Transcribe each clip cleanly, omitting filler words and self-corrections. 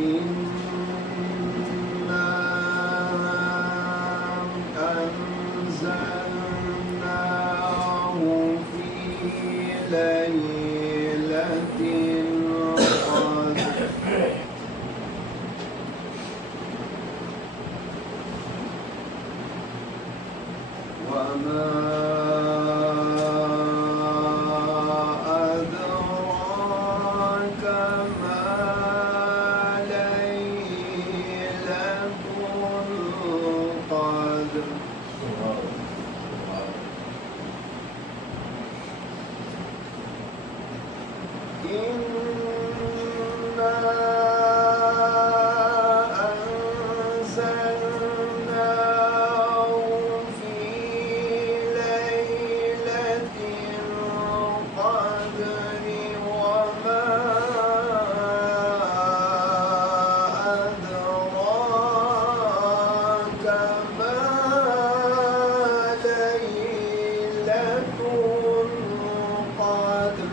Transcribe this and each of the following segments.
إنا أنزلناه في ليلة القدر وما أدراك ما ليلة القدر إنا أنزلناه في ليلة القدر وما أدراك ما ليلة القدر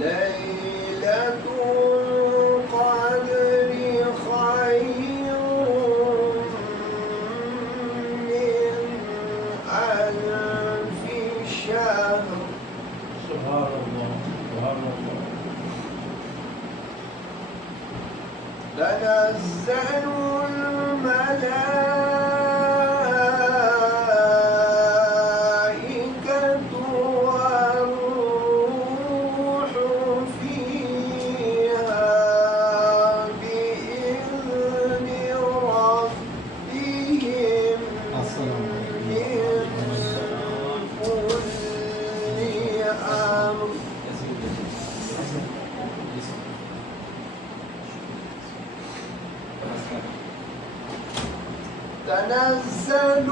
ليلة القدر خير من ألف شهر سبحان الله سبحان الله تنزل الملائكة والروح فيها بإذن ربهم من كل أمر تنزل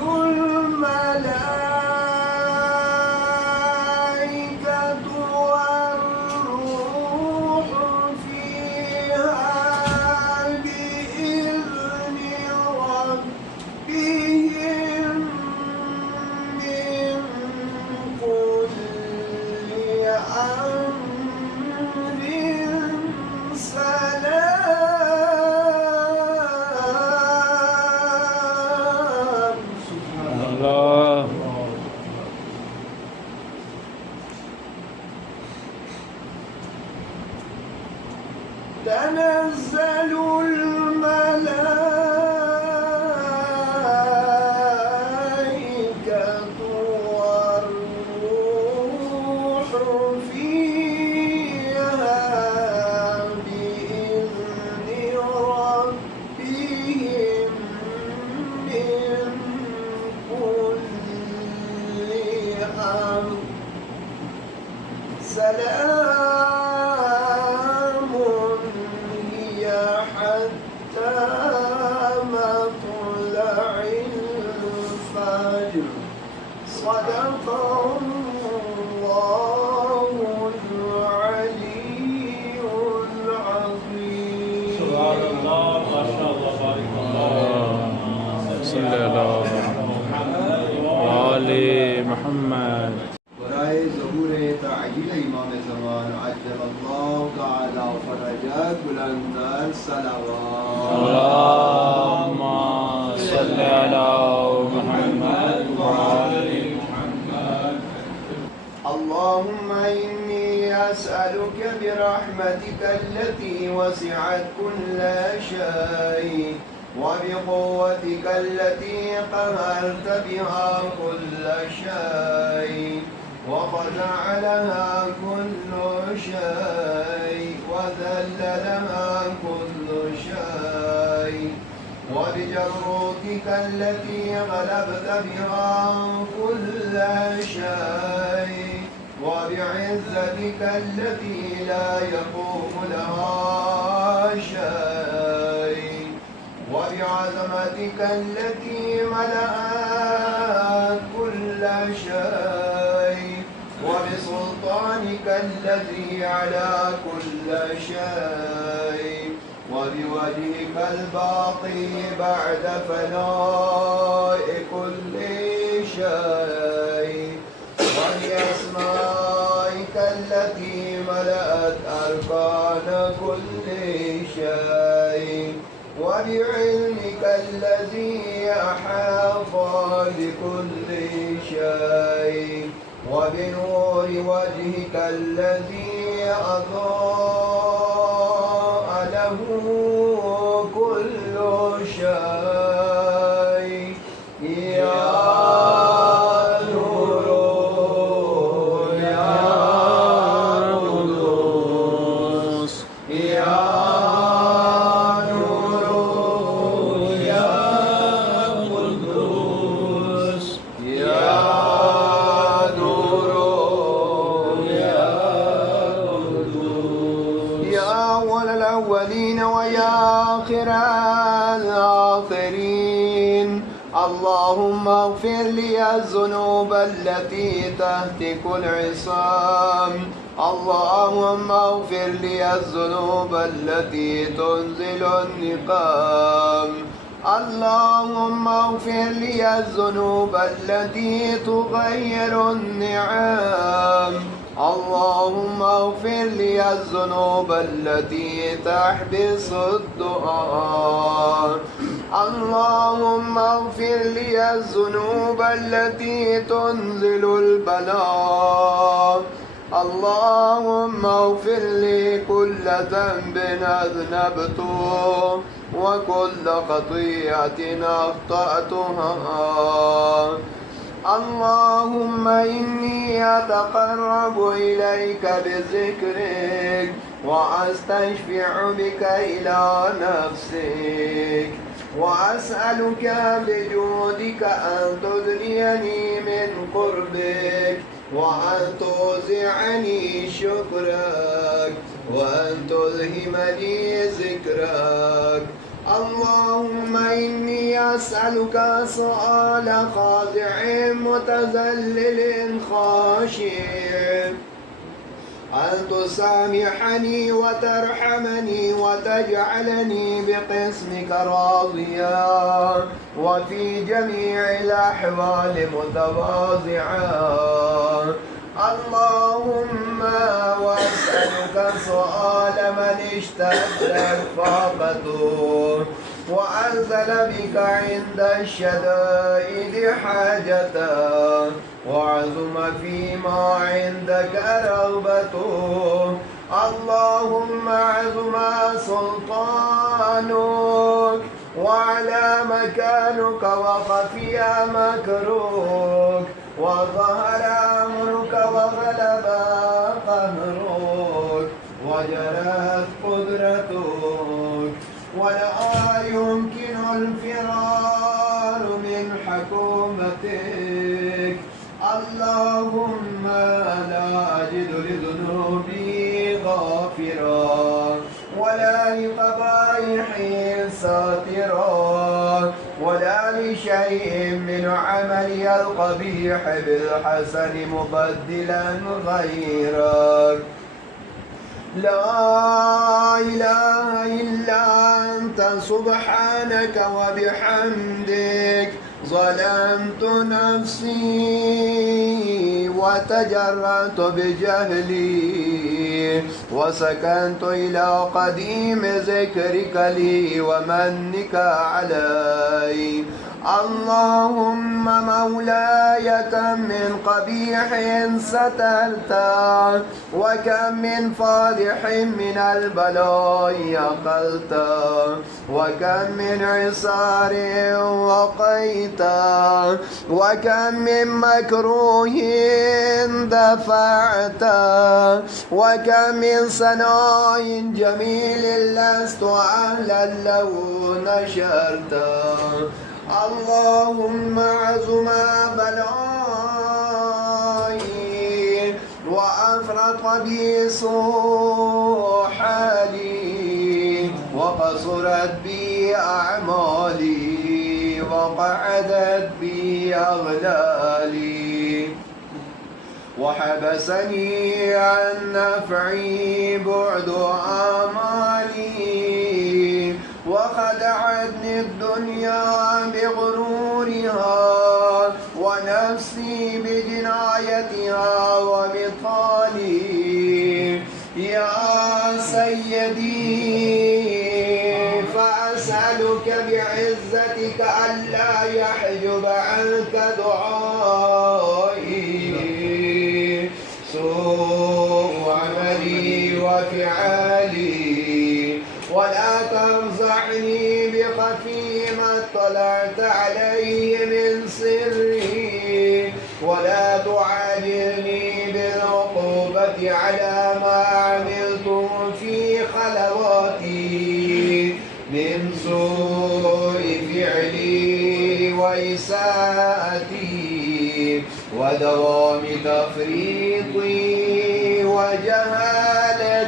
الملائكة والروح فيها بإذن ربهم من كل أمر سلام الله تنزل الملائكة والروح فيها بإذن ربهم من كل أمر سلام هي حتى مطلع الفجر صدق الله العلي العظيم سبحان الله ما شاء الله بارك الله صل على محمد وآل محمد برائے ظہور تعجیل امام زمان عجل اللہ تعالی فرجات بلندر صلوات اللهم صل على محمد وآل محمد اللهم إني أسألك برحمتك التي وسعت كل شيء وبقوتك التي قهرت بها كل شيء وخضع لها كل شيء وذل لها كل شيء وبجبروتك التي غلبت بها كل شيء وبعزتك التي لا يقوم لها شيء وبعظمتك التي ملأت كل شيء وبسلطانك الذي على كل شيء وبوجهك الباقي بعد فناء كل شيء وبأسمائك التي ملأت أركان كل شيء وبعلمك الذي أحاط بكل شيء وبنور وجهك الذي أضاء له كل شيء يا نور يا قدوس يا نور يا قدوس يا نور يا قدوس يا أول الأولين ويا آخر الآخرين اللهم اغفر لي الذنوب التي تهتك العصام اللهم اغفر لي الذنوب التي تنزل النقام اللهم اغفر لي الذنوب التي تغير النعام اللهم اغفر لي الذنوب التي تحبس الدعاء اللهم اغفر لي الذنوب التي تنزل البلاء اللهم اغفر لي كل ذنب أذنبته وكل خطيئة أخطأتها اللهم إني أتقرب إليك بذكرك وأستشفع بك إلى نفسك وأسألك بجودك أن تدنيني من قربك وأن توزعني شكرك وأن تلهمني ذكرك اللهم إني أسألك سؤال خاضع متذلل خاشع أن تسامحني وترحمني وتجعلني بقسمك راضيا وفي جميع الأحوال متواضعا اللهم وأسألك سؤال من اشتدت فاقته وأنزل بك عند الشدائد حاجته وعزم فيما عندك رغبته اللهم عزم سلطانك وعلى مكانك وخفي مكروك وظهر أمرك وغلب قهرك وجرت قدرتك ولا يمكن الفرار من حكومتك اللهم لا أجد لذنوبي غافرا ولا لقبائحي ساترا ولا لشيء من عملي القبيح بالحسن مبدلا غيرك لا إله إلا أنت سبحانك وبحمدك ظلمت نفسي وتجرأت بجهلي وسكنت إلى قديم ذكرك لي ومنك علي اللهم مولاي كم من قبيح سترت وكم من فادح من البلاء أقلت وكم من عسار وقيت وكم من مكروه دفعت وكم من ثناء جميل لست أهلا له نشرت اللهم عظم بلائي وأفرط بي سوء حالي وقصرت بي أعمالي وقعدت بي أغلالي وحبسني عن نفعي بعد آمالي وخدعتني الدنيا بغرورها ونفسي بجنايتها وبطالي كدعائي سوء عملي وفعالي ولا تفضحني بخفي ما اطلعت عليه من سري ولا تعاجلني بالعقوبة على ما عملت في خلواتي من سوء فعلي وإساءتي ودوام تفريطي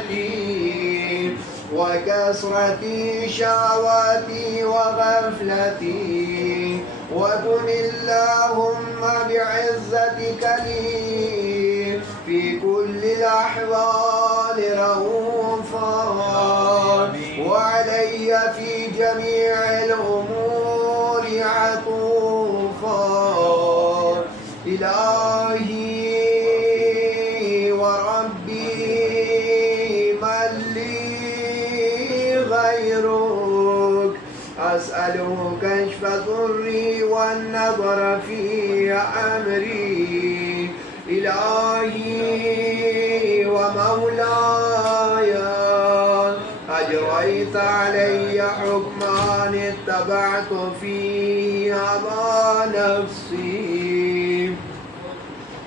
وجهالتي وكثرة شهواتي وغفلتي وكن اللهم بعزتك لي في كل الأحوال رؤوفا وعلي في جميع الأمور عطوفا إلهي وربي من لي غيرك أسأله كشف ضري والنظر في أمري إلهي ومولاي أجريت علي حكما اتبعت فيه هوى نفسي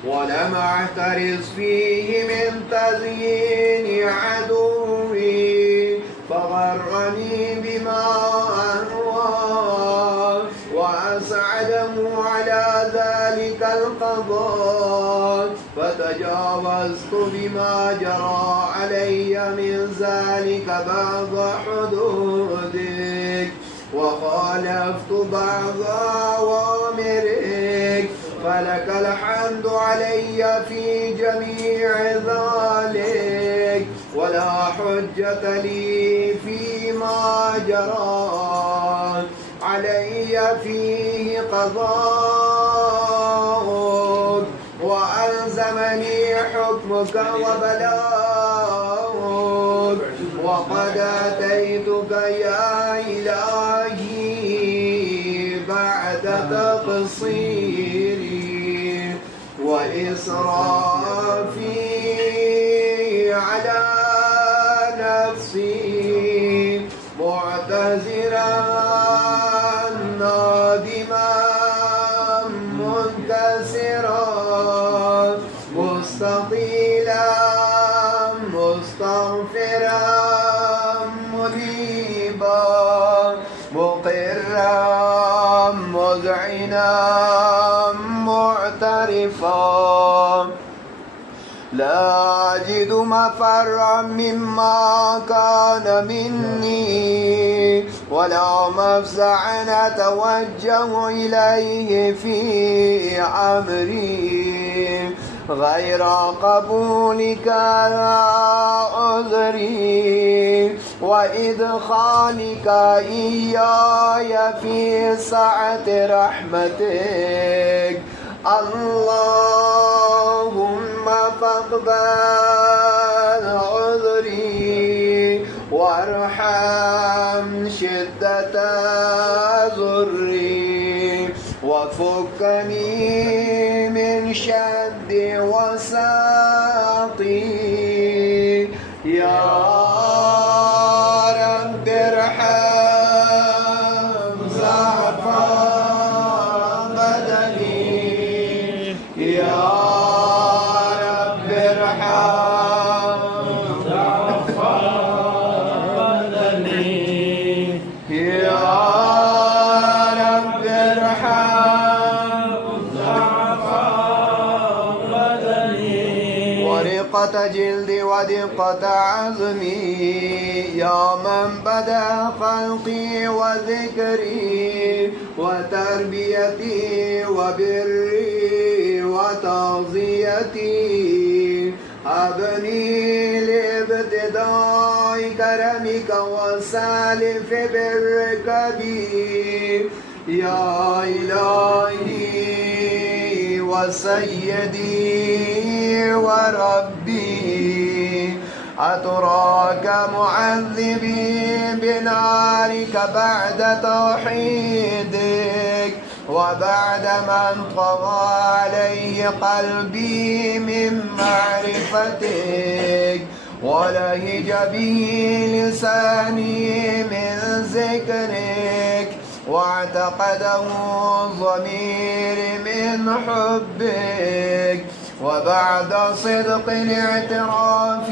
ولم أحترز فيه من تزيين عدوي فغرني بما أهوى وأسعده على ذلك القضاء فتجاوزت بما جرى علي من ذلك بعض حدودك وخالفت بعض أوامرك فلك الحمد علي في جميع ذلك ولا حجة لي فيما جرى علي فيه قضاءك وألزمني حكمك وبلاغك وقد أتيتك يا إلهي بعد تقصيري وإسرافي على نفسي معتذرا نادما منكسرا مستطيلا مستغفرا منيبا مقرا مذعنا معترفا لا أجد مفرا مما كان مني ولا مفزعا أتوجه إليه في أمري غير قبولك عذري وإدخالك إياي في سعة رحمتك اللهم فاقبل عذري وارحم شدة ضري وفكني من شد وساطي يا رب ارحم ضعف بدني يا رب ارحم ضعف بدني يا رب ارحم ضعف بدني ورقة جلدي ودقة عزمي يا من بدا خلقي وذكري وتربيتي وبري وتغذيتي أبني لابتداء كرمك وسالف برك بي يا إلهي وسيدي وربي أتراك معذبي بنارك بعد توحيدك وبعدما انطوى عليه قلبي من معرفتك ولهج به لساني من ذكرك واعتقده ضميري من حبك وبعد صدق الاعتراف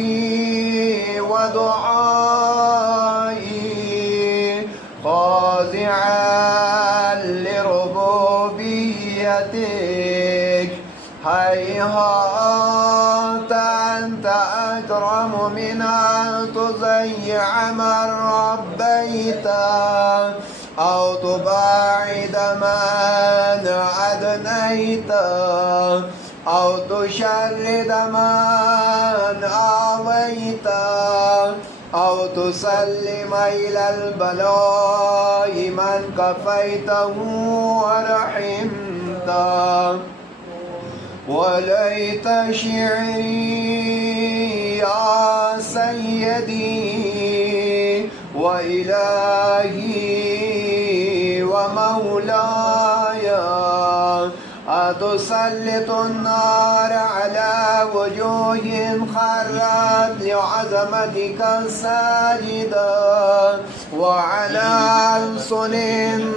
ودعائي خاضعا لربوبيتك هيهات أنت أكرم من أن تضيع من ربيت أو تباعد من أدنيت أو تشرد من آويت أو تسلم إلى البلاء من كفيته ورحمته وليت شعري يا سيدي وإلهي ومولاي أتسلط النار على وجوه خرت لعظمتك الساجدة وعلى ألسن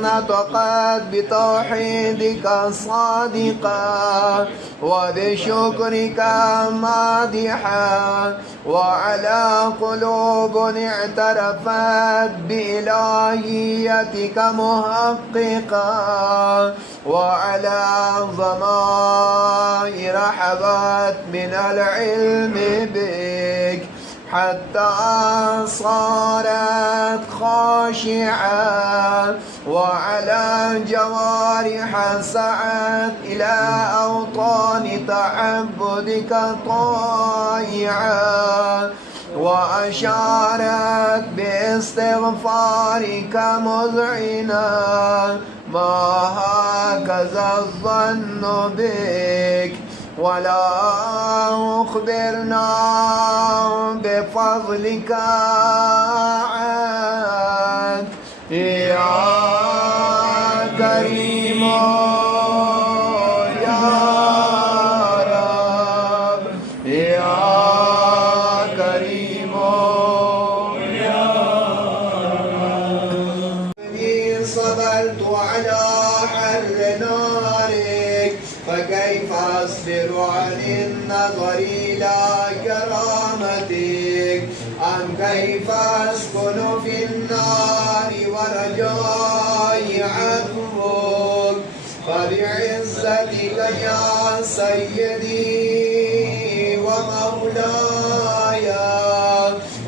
نطقت بتوحيدك الصادقة وبشكرك مادحة وعلى قلوب اعترفت بإلهيتك محققة وعلى ضمائر حبت من العلم بك حتى صارت خاشعة وعلى جوارح سعت إلى أوطان تعبدك طائعة وأشارت باستغفارك مذعنا ما هكذا الظن بك ولا أخبرنا بفضلك عنك يا كريم يا رب يا كريم يا رب صبرت على حر نارك فكيف أصبر عن النظر إلى كرامتك أم كيف أسكن في النار ورجاء عفوك فبعزتك يا سيدي ومولاي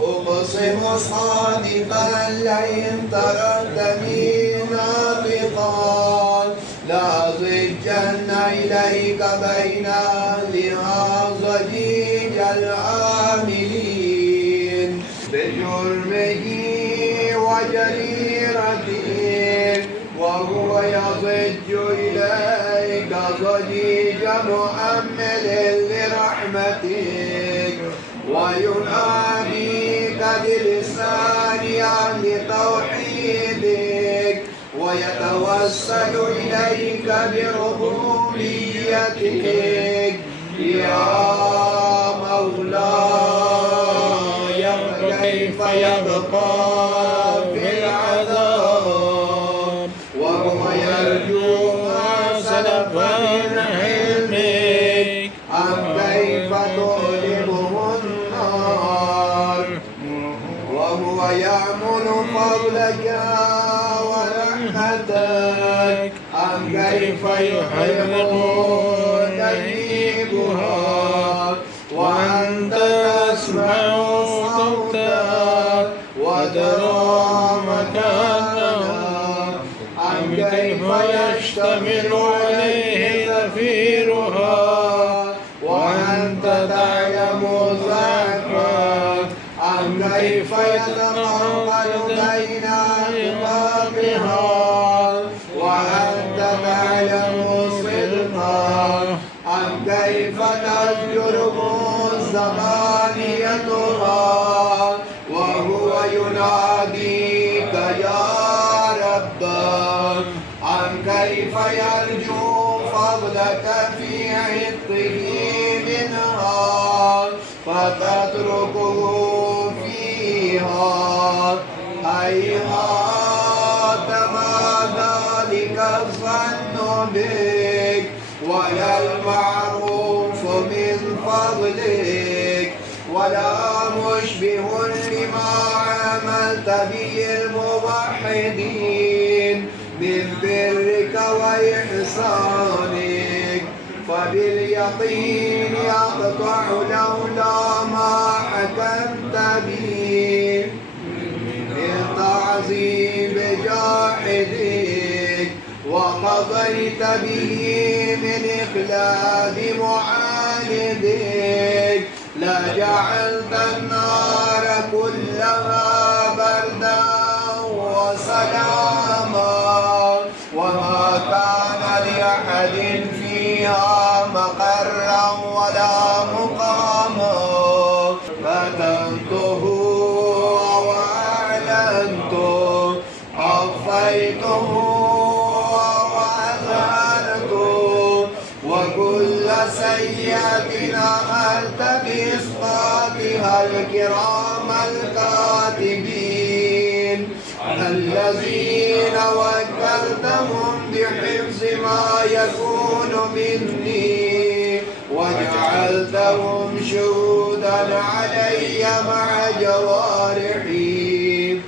أقسم صادقا لئن تركتني ناطقا لأضجن إليك بين أهلها ضجيج العاملين بجرمه وجريرته وهو يضج إليك ضجيج مؤمل لرحمتك ويناديك بلسان أهل توحيدك ويتوسل إليك بربوبيتك يا مولاي فكيف يبقى في العذاب وهو يرجو ما سلف من علمك أم كيف تؤلمه النار وهو يعمل فضلك ورحمتك أم كيف يحرق نهيبها وأنت تسمع صوتها وترى مكانها أم كيف يشتمل عليه زفيرها وأنت تعلم ضعفها أم كيف يتنقل بين أطباقها وأنت تعلم صدقها أم كيف تجرب زمانيتها وهو يناديك يا رب أم كيف فيرجو فضلك في عتقه منها فتتركه فيها. هيهات ما ذلك الظن بك ولا المعروف من فضلك ولا مشبه لما عملت به الموحدين من برك وإحسانك. فباليقين يقطع لولا ما حكمت به من تعظيم جاحدك وقضيت به من إخلاد معاندك لجعلت النار كلها بردا وسلاما وما كان لأحد فيها مقرا ولا مقاما. فتنته وأعلنته أخفيته وأظهرته وكل سيئة أخذت بإسقاطها الكرام الكاتبين الذين وكلتهم بحفظ ما يكون مني وجعلتهم شهودا علي مع جوارحي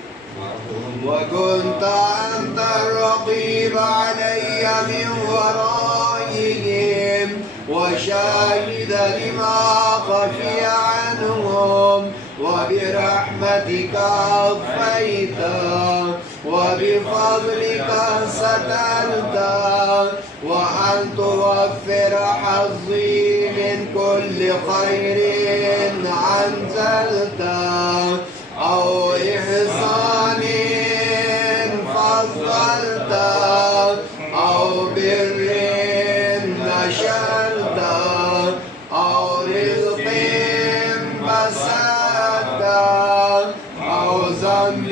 وكنت أنت الرقيب علي من ورائهم وشاهد لما خفي عنهم وبرحمتك أخفيت وبفضلك سترت وأن توفر حظي من كل خير أنزلت أو إحسان فضلت أو بر نشرت أو رزق بسطت أو ذنب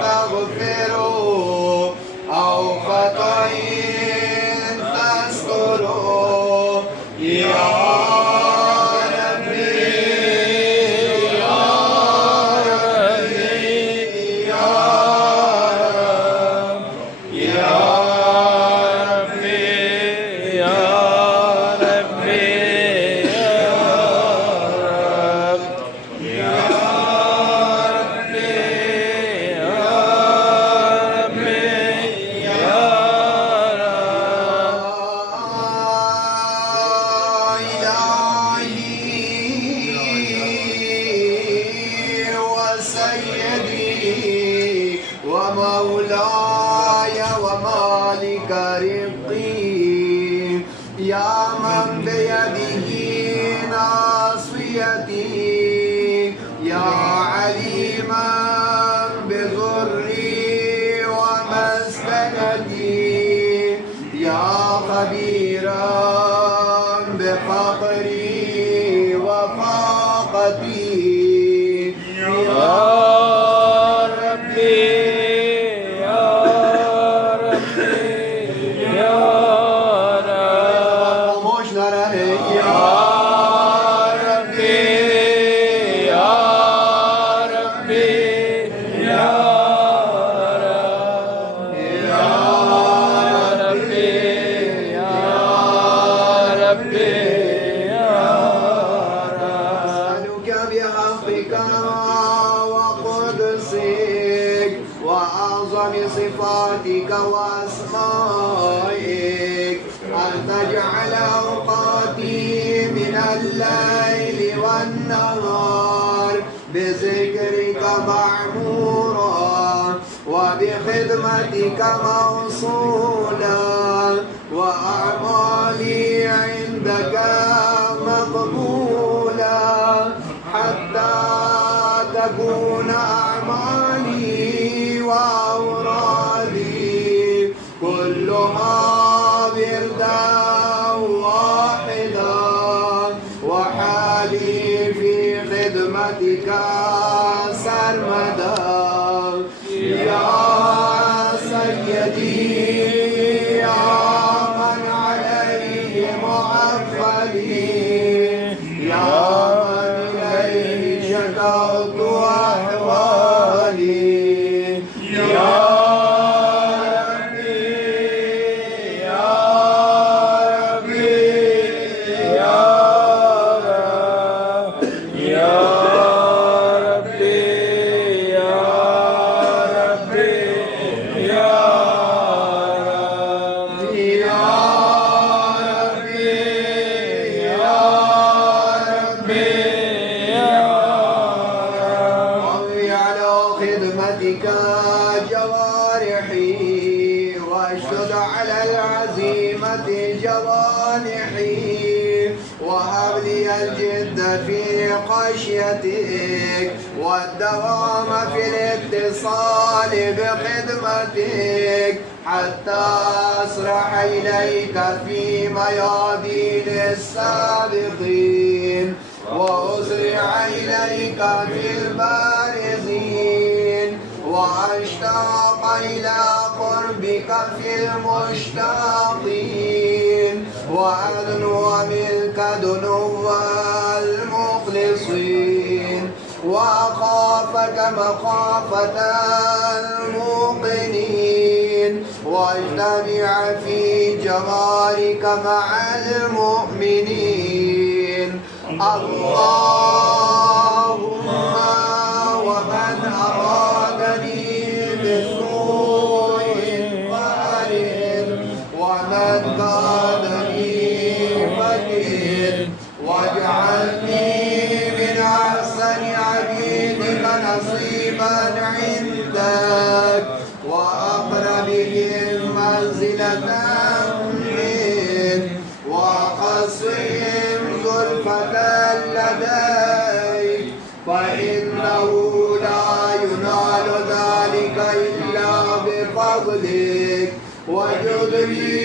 تغفره أو خطأ تستره يا ومولاي ومالك رقي يا من بيده ناصيتي يا عليما بضري ومسكنتي يا خبيرا بفقري وفاقتي وأعظم صفاتك وأسمائك أن تجعل أوقاتي من الليل والنهار بذكرك معمورا وبخدمتك موصولا وأعمالي عندك مقبولا حتى تكون أعمالي وأورادي كلها بردا واحدا وحالي في خدمتك سرمدا يا سيدي الجد في خشيتك والدوام في الاتصال بخدمتك حتى أسرح إليك في ميادين السابقين وأسرع إليك في البارزين وأشتاق إلى قربك في المشتاقين وأدنو منك دنو المخلصين وأخافك مخافة الموقنين واجتمع في جوارك مع المؤمنين اللهم ومن أرادني بسوء فأرد ومن كادني فكر واجعلني من أحسن عبيدك نصيبا عندك وأقربهم منزلة منك وأقصهم زلفة لديك فإنه لا ينال ذلك إلا بفضلك وجدني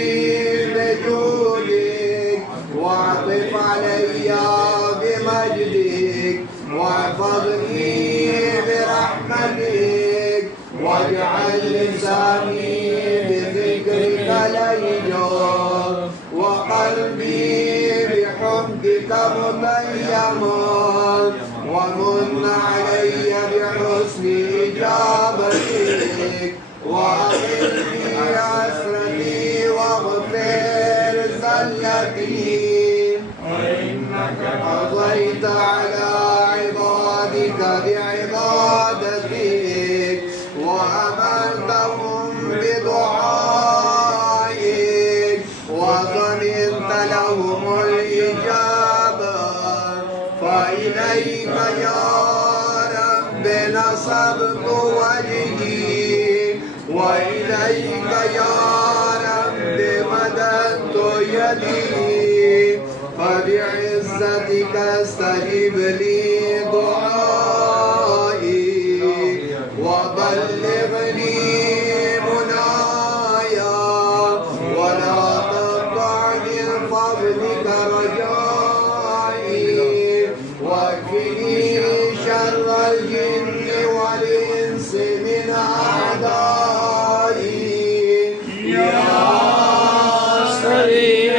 بجودك واعطف علي بمجدك واحفظني برحمتك واجعل لساني بذكرك ليجا وقلبي بحبك متيما ومن علي بحسن إجابتك وأغفرني عسرتي واغفر زلتي وإنك قضيت على عبادك بعبادتك وأمرتهم بدعائك وضمنت لهم الإجابة فإليك يا رب نصبت وجهي وإليك يا رب مددت يدي فبعزتك استجب لي دعائي وبلغني منايا ولا تقطع من فضلك رجائي واكفني شر الجن والإنس من أعدائي يا سريع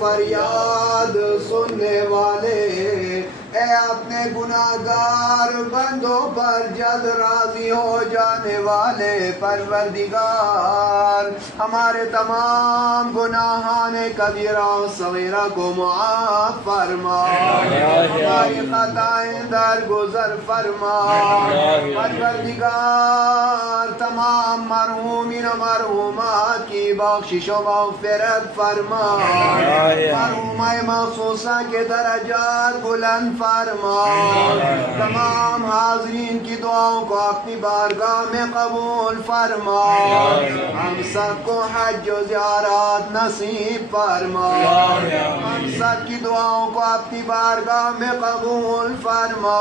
फरियाद सुनने वाले ए अपने गुनाहगार बंदों पर जल्द राजी हो जाने वाले परवरदिगार हमारे तमाम गुनाहाने कबीरा और सगीरा को मुआफ फरमा हमारी खताएं दरगुजर फरमा परवरदिगार तमाम मरहूमिन मरहूमात की बख्शिश व मग़फ़िरत फरमा मरहूमाए मखसूसा के दरजात बुलंद फरमा तमाम हाज़रीन की दुआओं को अपनी बारगाह में कबूल फरमा हम सबको हज और ज़ियारत नसीब फरमा हम सब की दुआओं को अपनी बारगाह में कबूल फरमा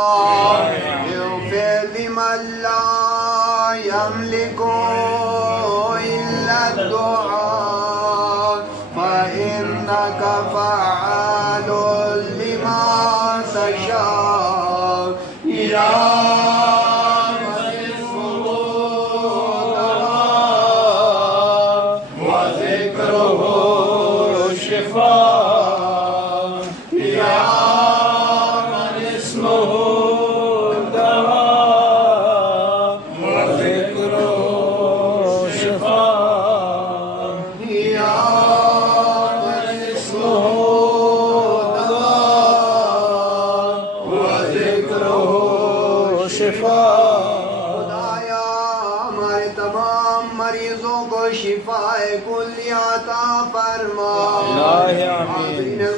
युग़फ़िर लिमन ला यमलिकु इल्ला दुआ فإنك فعال لما تشاء يا من اسمه دواء وذكره شفاء يا من اسمه دواء وذكره شفاء يا खुदाया हमारे तमाम मरीजों को शिफाए कुल्ली अता फरमा फरमा।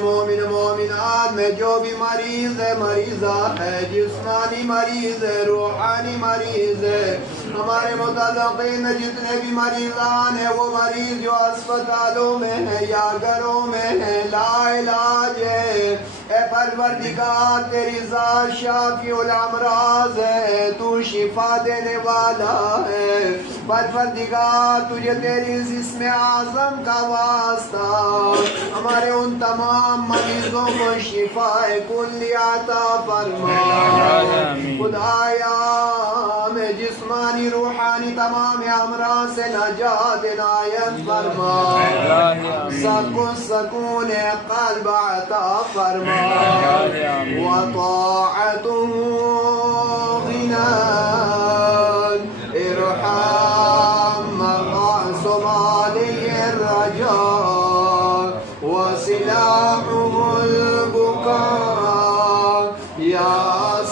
मोमिन मोमिनात में जो भी मरीज है, मरीजा है, जिस्मानी मरीज है, रूहानी मरीज है, हमारे मुतल्लिक़ीन में जितने भी मरीजान है, वो मरीज जो अस्पतालों में है या घरों में है, लाइलाज है, ए परवरदिगार तेरी ज़ात शाफ़िउल अमराज़ है, तू शिफा देने वाला है। परवरदिगार तुझे तेरी इस्म आज़म का वास्ता, हमारे उन तमाम मरीजों को शिफाए कुल्ली अता फरमा। खुदाया में जिस्मानी रूहानी तमाम अमराज़ से नजात इनायत फरमा। सकून क़ल्ब अता फरमा। वताअतुहु ग़िनान इरहम मक़ासम अलैहि रजा वसिलाहुल बुका या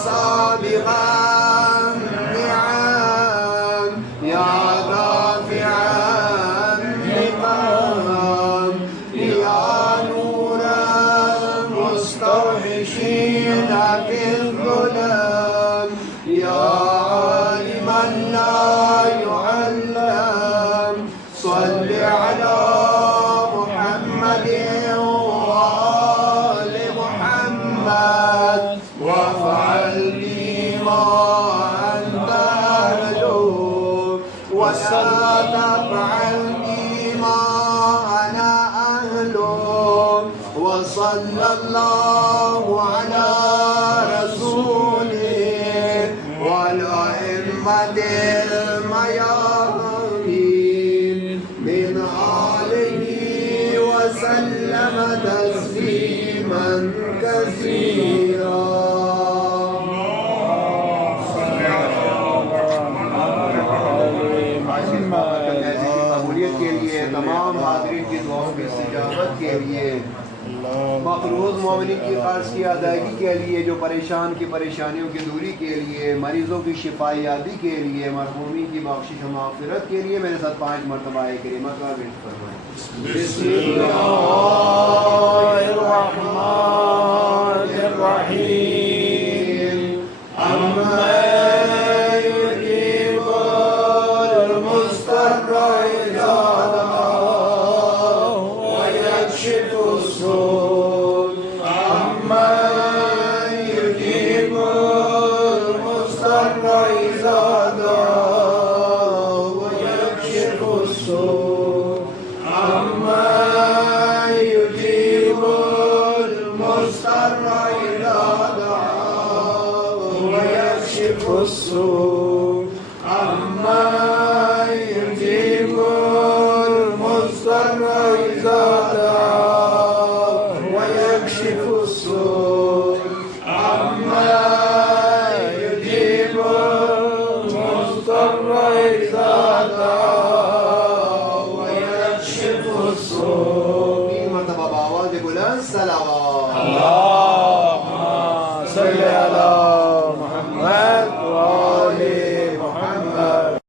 साबिग़न निअम या राफ़िअन निक़म या नूरन मुस्तवहिशीन फिज़्ज़ुलम या आलिमन ला युअल्लम सल्लि अला मुहम्मदिन व आलि मुहम्मद वफ़अल बिमा अंता अहलु वला तफ़अल बिमा अना अहलु वसल्लल्लाहु अला रसूलिहि वल अइम्मतिल मयामीन मिन आलिहि वसल्लम तस्लीमन कसीरा। कबूलियत के लिए, तमाम हाज़रीन की दुआओं की इस्तिजाबत के लिए, मक़रूज़ मोमिनीन की क़र्ज़ की अदायगी के लिए, जो परेशान की परेशानियों की दूरी के लिए, मरीज़ों की शिफायाबी के लिए, मरहूमीन की बख्शिश व मग़फ़िरत के लिए मेरे साथ 5 मरतबा करीमा का विर्द फरमाएं।